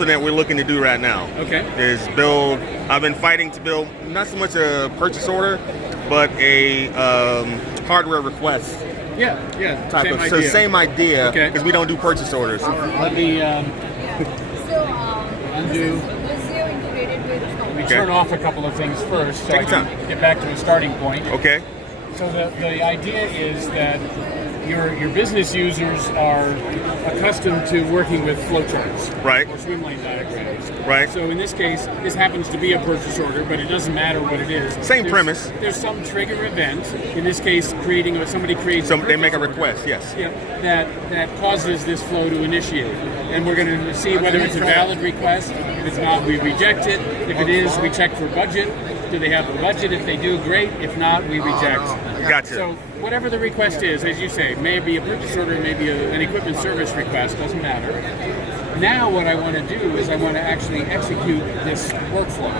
something that we're looking to do right now. Okay. Is build. I've been fighting to build not so much a purchase order, but a hardware request Yeah. type Same of. idea. So same idea Okay. because we don't do purchase orders. Let me undo. Visio integrated with Let me Okay. turn off a couple of things first so Take I your can time. get back to a starting point. Okay. So the idea is that your business users are accustomed to working with flowcharts, Right. or swimlane diagrams. Right. So in this case, this happens to be a purchase order, but it doesn't matter what it is. Same There's- premise. There's some trigger event. In this case, somebody creates. So a they make a purchase order. request. Yes. Yeah, that causes this flow to initiate. And we're going to see whether it's a valid request. If it's not, we reject it. If it is, we check for budget. Do they have the budget? If they do, great. If not, we reject. Gotcha. So whatever the request is, as you say, maybe a purchase order, maybe an equipment service request, doesn't matter. Now what I want to do is I want to actually execute this workflow.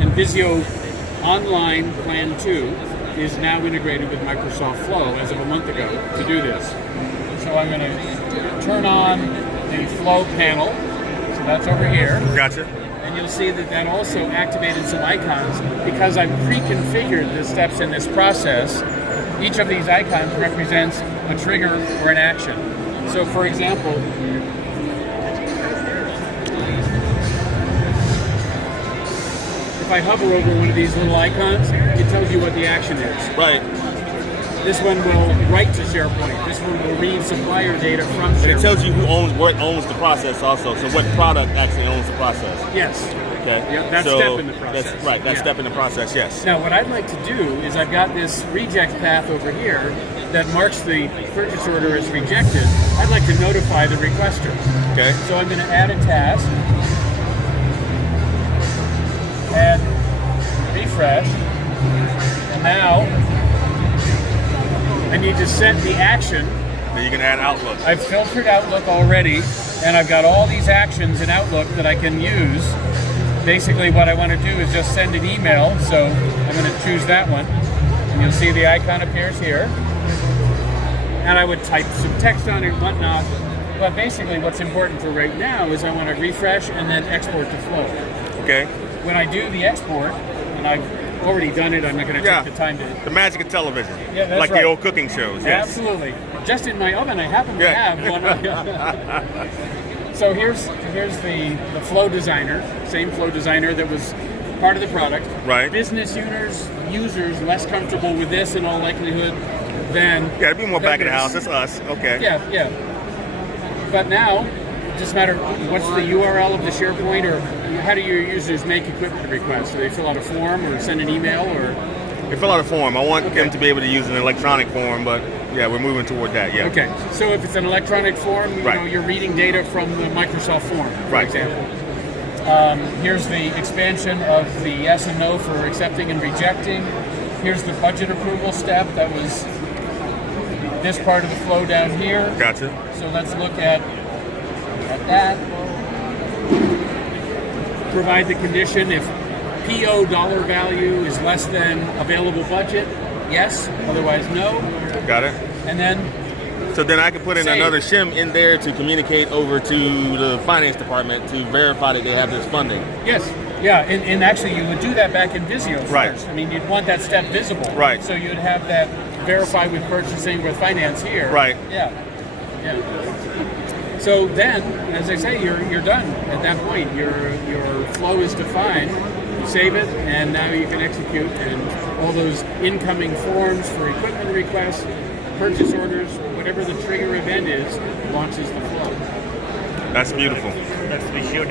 And Visio Online Plan 2 is now integrated with Microsoft Flow as of a month ago to do this. So I'm going to turn on the Flow panel. So that's over here. Gotcha. And you'll see that also activated some icons because I've pre-configured the steps in this process. Each of these icons represents a trigger or an action. So for example, if I hover over one of these little icons, it tells you what the action is. Right. This one will write to SharePoint. This one will read supplier data from SharePoint. And it tells you who owns the process also. So what product actually owns the process. Yes. Okay. Yeah, that So step in the process. That's right. That Yeah. step in the process. Yes. Now, what I'd like to do is I've got this reject path over here that marks the purchase order as rejected. I'd like to notify the requester. Okay. So I'm going to add a task, add refresh, and now I need to set the action. Then you can add Outlook. I've filtered Outlook already, and I've got all these actions in Outlook that I can use. Basically, what I want to do is just send an email, so I'm going to choose that one, and you'll see the icon appears here. And I would type some text on it and whatnot, but basically what's important for right now is I want to refresh and then export to Flow. Okay. When I do the export, and I've already done it, I'm not going to Yeah. take the time to... The magic of television. Yeah, that's like right. the old cooking shows. Yes. Absolutely. Just in my oven, I happen to Yeah. have one. So here's the Flow Designer, same Flow Designer that was part of the product. Right. Business users less comfortable with this in all likelihood than Yeah, it'd be more back of the vendors. house. That's us. Okay. Yeah. But now, it just matter what's the URL of the SharePoint, or how do your users make equipment requests? Do they fill out a form or send an email, or? We fill out a form. I want Okay. them to be able to use an electronic form, but yeah, we're moving toward that. Yeah. Okay, so if it's an electronic form, Right. you're reading data from the Microsoft form, for Right. example. Here's the expansion of the yes and no for accepting and rejecting. Here's the budget approval step. That was this part of the flow down here. Gotcha. So let's look at that. Provide the condition if PO dollar value is less than available budget, yes, otherwise no. Got it. And then So then I can put in Save. another shim in there to communicate over to the finance department to verify that they have this funding. yes, yeah, and actually you would do that back in Visio first. Right. I mean, you'd want that step visible. Right. So you'd have that verify with purchasing with finance here. Right. Yeah. So then, as I say, you're done at that point. Your flow is defined. You save it, and now you can execute, and all those incoming forms for equipment requests, purchase orders, whatever the trigger event is, launches the flow. That's beautiful. That's Visio. That's